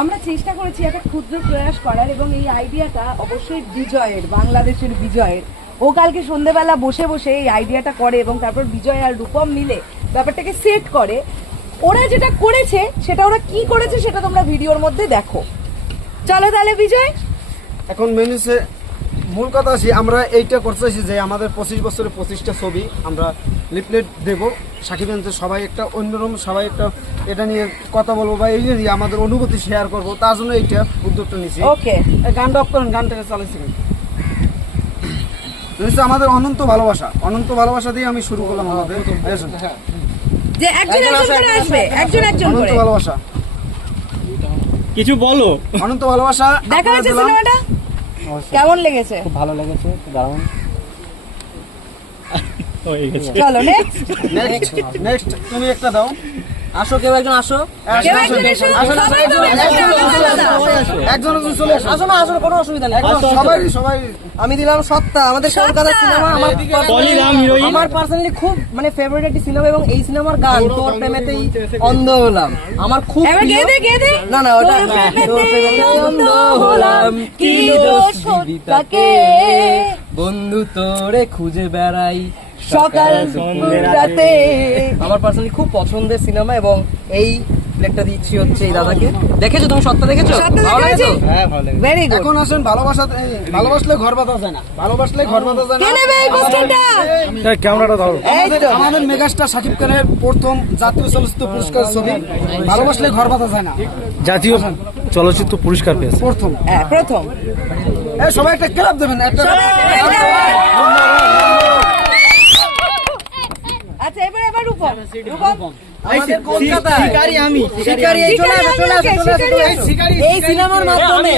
আমরা চেষ্টা করেছি একটা ক্ষুদ্র প্রয়াস করার, এবং এই আইডিয়াটা অবশ্যই বিজয়ের, বাংলাদেশের বিজয়ের। ও কালকে সন্ধ্যেবেলা বসে বসে এই আইডিয়াটা করে এবং তারপর বিজয় আর রূপম মিলে ব্যাপারটাকে সেট করে। ওরা যেটা করেছে সেটা ওরা কি করেছে সেটা তোমরা ভিডিওর মধ্যে দেখো। চলো তাহলে বিজয়। এখন মেনুসে মূল কথা আছে, আমরা এইটা করতেছি যে আমাদের 25 বছরের 25টা ছবি আমরা লিফলেট দেব সাকিব খানের, সবাই একটা অন্যরকম, সবাই একটা এটা নিয়ে কথা বলবো বা এই নিয়ে আমাদের অনুভূতি শেয়ার করবো, তার জন্য এইটা উদ্যোগটা নিয়েছি। ওকে, গানটা অফ করেন, গানটাকে চালাইছিলেন আমাদের অনন্ত ভালোবাসা। অনন্ত ভালোবাসা দিয়ে আমি শুরু করলাম আমাদের যে একজন একজন করে আসবে, একজন একজন করে। অনন্ত ভালোবাসা, কিছু বলো। অনন্ত ভালোবাসা। দেখা হয়েছে সিনেমাটা, কেমন লেগেছে? খুব ভালো লেগেছে, দারুণ। চলো নেক্সট। নেক্সট তুমি একটা দাও। আসো, কেউ একজন আসো। কেউ একজন এসো, সবাই তো একজন চলে আসো। আসো না, আসো, কোনো অসুবিধা নেই। সবাই আমি দিলাম সত্তা, আমাদের কলকাতা সিনেমা আমার পার্সোনালি খুব মানে ফেভারিট একটি সিনেমা, এবং এই সিনেমার গান তোর প্রেমেতেই অন্ধ হলাম আমার খুব প্রিয়। না না, ওটা তোর প্রেমেতেই অন্ধ হলাম, কি দোষ দিবি তাকে, বন্ধু তোরে খুঁজে বেড়াই সকাল দুপুর রাতে। আমার পার্সোনালি খুব পছন্দের সিনেমা, এবং এই প্লেটটা দিচ্ছি হচ্ছে এই দাদাকে। দেখেছো তুমি সত্তা? দেখেছো? ভালো লাগে তো? হ্যাঁ, ভালো লাগে। Very good. এখন আসেন ভালোবাসা, ভালোবাসলে ঘর বাঁধা যায় না, ভালোবাসলে ঘর বাঁধা যায় না। কে নেবে এই কোশ্চেনটা? ক্যামেরাটা ধরো। আমাদের মেগাস্টার শাকিব খানের প্রথম জাতীয় চলচ্চিত্র পুরস্কার ছবি ভালোবাসলে ঘর বাঁধা যায় না, জাতীয় চলচ্চিত্র পুরস্কার পেয়েছে প্রথম। হ্যাঁ, প্রথম। এই সবাই একটা ক্লাব দেবেন, একটা। আচ্ছা, এবার রূপম। রূপম আমাদের কলকাতায় শিকারি, আমি শিকারি, এই চলে আসো, চলে আসো, চলে আসো, চলে আসো। এই সিনেমার মাধ্যমে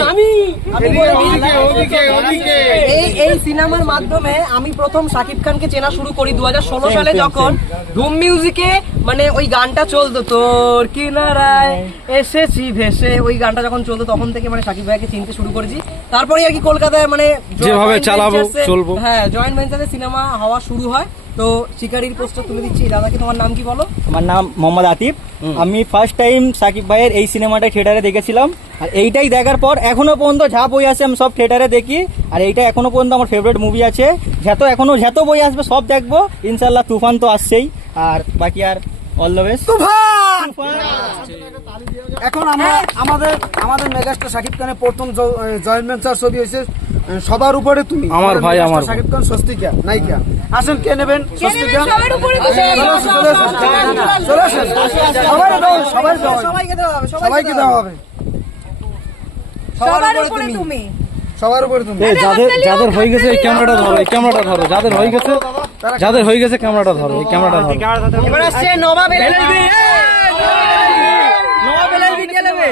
এই সিনেমার মাধ্যমে আমি প্রথম শাকিব খানকে চেনা শুরু করি 2016 সালে, যখন ধুম মিউজিকে মানে ওই গানটা চলতো, তোর কিনারায় এসেছি ভেসে, ওই গানটা যখন চলতো তখন থেকে মানে শাকিব ভাইকে চিনতে শুরু করেছি। তারপরে আর কি কলকাতায় মানে যেভাবে চালাবো চলবো, হ্যাঁ, জয়েন্ট ভেঞ্চারে সিনেমা হওয়া শুরু হয়। তো শিকারির পোস্টার তুলে দিচ্ছি। দাদাকে তোমার নাম কি বলো? আমার নাম মোহাম্মদ আতিফ। আমি ফার্স্ট টাইম সাকিব ভাইয়ের এই সিনেমাটা থিয়েটারে দেখেছিলাম, আর এইটাই দেখার পর এখনো পর্যন্ত যা বই আছে আমি সব থিয়েটারে দেখি, আর এইটা এখনো পর্যন্ত আমার ফেভারিট মুভি আছে। যত বই আসবে সব দেখবো ইনশাল্লাহ। তুফান তো আসছেই, আর বাকি আর অল দ্য বেস্ট। এখন আমরা আমাদের মেগাস্টার শাকিব খানের প্রথম জয়েন্ট ভেঞ্চার ছবি হয়েছে সবার উপরে তুমি। আমার ভাই, আমার শাকিব খান স্বস্তিকা নায়িকা। আসেন, কে নেবেন? স্বস্তিকা সবার উপরে চলে আসেন, সবাইকে দেওয়া হবে। সবার উপরে তুমি। সবার উপরে তুমি। যাদের হয়ে গেছে এই ক্যামেরাটা ধরো, এই ক্যামেরাটা ধরো। যাদের হয়ে গেছে ক্যামেরাটা ধরো, এই ক্যামেরাটা ধরো। এবার আসছে নবাব এলএলবি। নবাব এলএলবি কে নেবে?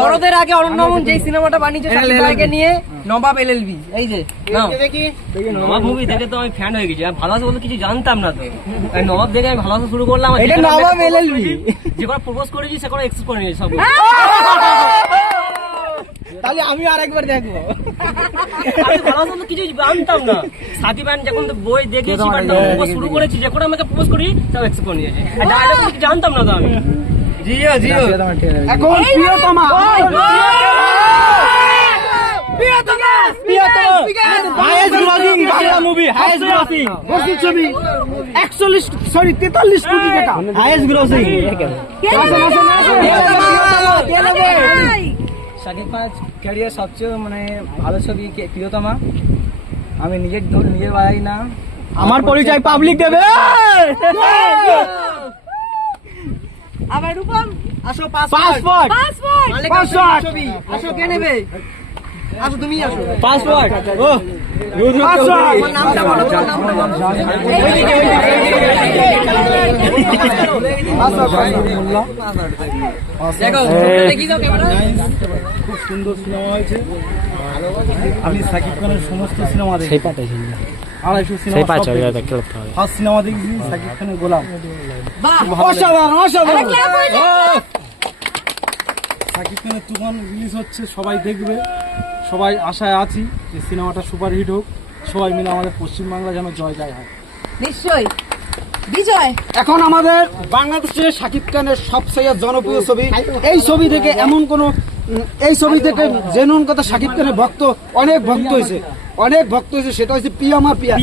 দরদের আগে অরণ্যমন যে সিনেমাটা বানিয়েছে শাকিব ভাইকে নিয়ে, নবাব এলএলবি। এই যে নবাব মুভি দেখে তো আমি ফ্যান হয়ে গেছি। আমি ভালোবাসা বলতে কিছু জানতাম না, তো এই নবাব দেখে আমি ভালোবাসা শুরু করলাম। এটা নবাব এলএলবি। যে কোনো প্রপোজ করেছি সে কোনো এক্সেপ্ট করে নিয়েছি সব। তাহলে আমি আরেকবার দেখবো। আমি ভালোবাসা বলতে কিছু জানতাম না। সাকিব খান যখন বই দেখেছি বা প্রপোজ শুরু করেছি, যখন আমাকে প্রপোজ করি সব এক্সেপ্ট করে নিয়েছে। আর ডায়লগ কিছু জানতাম না তো আমি। জিও জিও। এখন প্রিয়তমা, ছবি 43 কোটি টাকা হাইয়েস্ট গ্রসিং। শাকিব খানের ক্যারিয়ার সবচেয়ে মানে ভালো ছবি প্রিয়তমা। আমি নিজের বাড়াই না, আমার পরিচয় পাবলিক দেবে। আবার রূপম। আসো পাসপোর্ট ছবি। আসো, কে নেবে? আসো, তুমি আসো। পাসপোর্ট। ও আমার নামটা বলো, তোমার নামটা বলো। দেখো, দেখি যাও ক্যামেরা। খুব সুন্দর সিনেমা হয়েছে। আমি সাকিব খানের সমস্ত সিনেমা দেখি। 250 সিনেমা ফার্স্ট সিনেমা দেখেছি সাকিব খানের গোলাম। অসাধারণ। সাকিব খানের তুফান রিলিজ হচ্ছে, সবাই দেখবে। সবাই আশায় আছি যে সিনেমাটা সুপারহিট হোক, সবাই মিলে আমাদের পশ্চিমবাংলা যেন জয় হয়। নিশ্চয়ই বিজয়। এখন আমাদের বাংলাদেশে শাকিব খানের সবচেয়ে জনপ্রিয় ছবি, এই ছবি থেকে এমন কোন এই ছবি থেকে জেনুইন কথা শাকিব খানের ভক্ত অনেক ভক্ত হয়েছে, সেটা হচ্ছে পিয়া আমার পিয়া।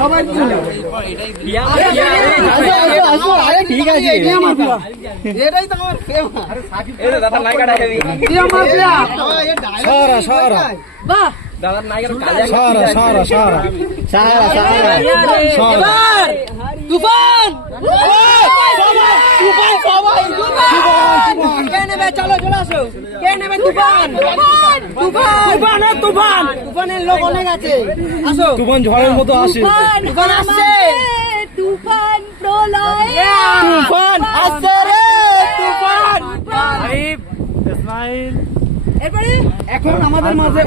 সবাই ঠিক আছে, এটাই তো আমার শহরা বাহ তুফান কে নেবে? চলো চলে আসো, কে নেবে? তুফান তুফানের লোক অনেক আছে, আসো। তুফান ঝড়ের মতো আসে, তুফান আসছে, তুফান প্রলয়, তুফান আসছে রে, তুফান। এরপরে এখন আমাদের মাঝে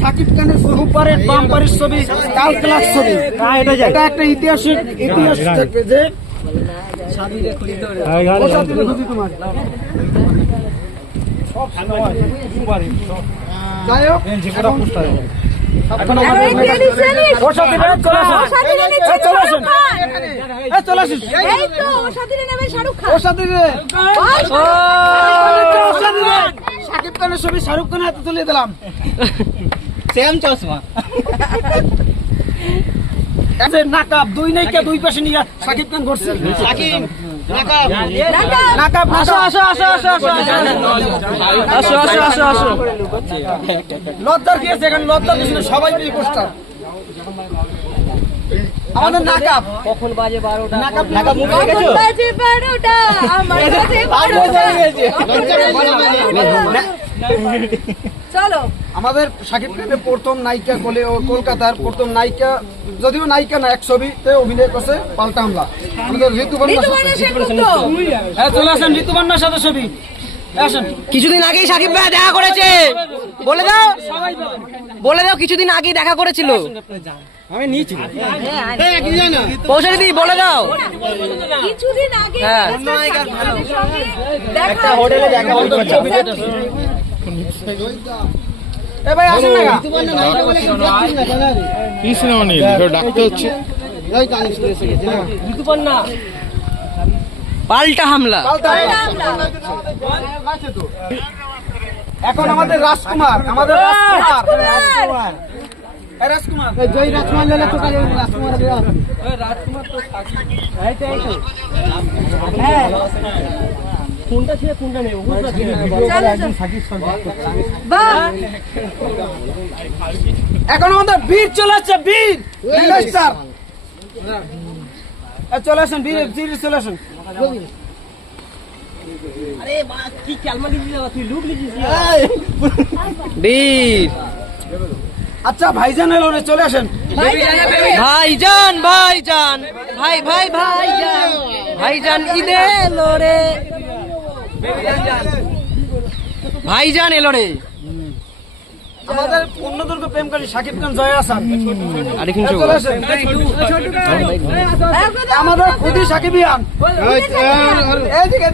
শাকিব খানের সুপারের বাম্পারের ছবি, কাল ক্লাস ছবি। এটা একটা ইতিহাস থাকবে যে যাই হোক, এখন আমাদের শাকিব খানের ছবি শাহরুখ খানের হাতে তুলে দিলাম। সেম চশমা, নাকাব দুই নায়িকা দুই পাশে নিয়ে শাকিব খান করছে। নাকাব আসো। লজ্জার কি আছে? এখানে লজ্জার কিছু না, সবাই মিলে পোস্টার। আমাদের নাকাব কখন বাজে 12টা? নাকাব মুভি দেখেছো? বাজে 12টা, আমার কাছে 12টা। চলো, আমাদের শাকিব খানের প্রথম নায়িকা কলকাতার প্রথম নায়িকা, যদিও নায়িকা না, এক ছবিতে অভিনয় করছে, পাল্টা হামলা। আমাদের ঋতুপর্ণার চলে আসেন, ঋতুপর্ণার সাথে ছবি আসেন। কিছুদিন আগেই সাকিব ভাই দেখা করেছে, বলে দাও কিছুদিন আগেই দেখা করেছিল। আমি নিয়েছি পৌঁছে দিদি বলে দাও। কিছুদিন আগে হ্যাঁ। দেখা হোটেলে দেখা হলো, এ ভাই আসেন না। কি সিনেমা নিয়ে ডাকতে হচ্ছে? ঋতুপর্ণা পাল্টা হামলা। এখন আমাদের রাজকুমার, জয় রাজকুমার লেলে তো কালি রাজকুমার কোনটা ছিল কোনটা নেই, এখন আমাদের বীর চলে আসছে, বীর স্টার চলে আসেন, বীর চলে আসেন। আরে মা কি ক্যালমা দিছিস, তুই লুক লিখিস। বীর আচ্ছা ভাইজান এলো রে, চলে আসেন। ভাইজান ভাইজান ঈদে এলো রে, ভাইজান এলো রে। আমাদের পূর্ণদৈর্ঘ্য প্রেমকারী শাকিব খান, জয় আসান, আরেকদিন চলে আসেন। আমাদের খুদি শাকিবিয়ান, এদিকে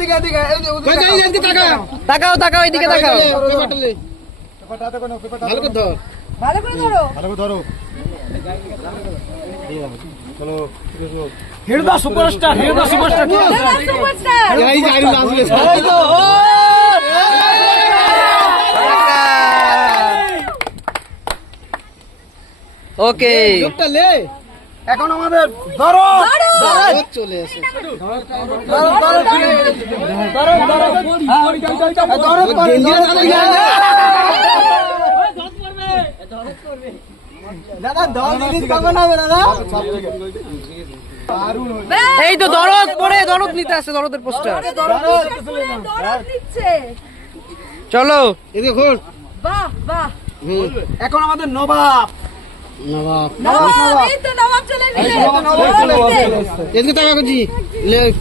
তাকাও এদিকে তাকাও। ভালো করে ধরো। হৃদয় সুপারস্টার, সুপারস্টার। ওকে, এখন আমাদের চলে আসে। এই তো দরদ পরে দরদ নিতে আসছে, দরদের পোস্টার। চলো বাহ। এখন আমাদের নবাব, এই তো নবাব চলে এসেছে। এদিকে টাকা করছি,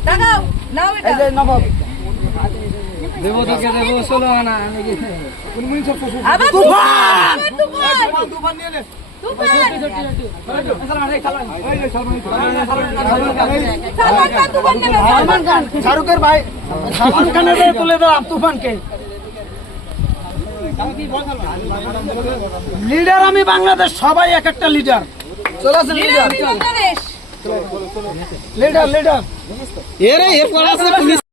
তাকাও, নাও এটা। নবাব আবার তুফান। তুফান নিয়ে নে। তুফান সালমান খান তুফানকে দাও, সালমান খান শাহরুখের ভাই সালমান খানের তুলে দাও তুফানকে। লিডার আমি বাংলাদেশ, সবাই এক একটা লিডার। চলে আসেন লিডার আমি বাংলাদেশ। লিডার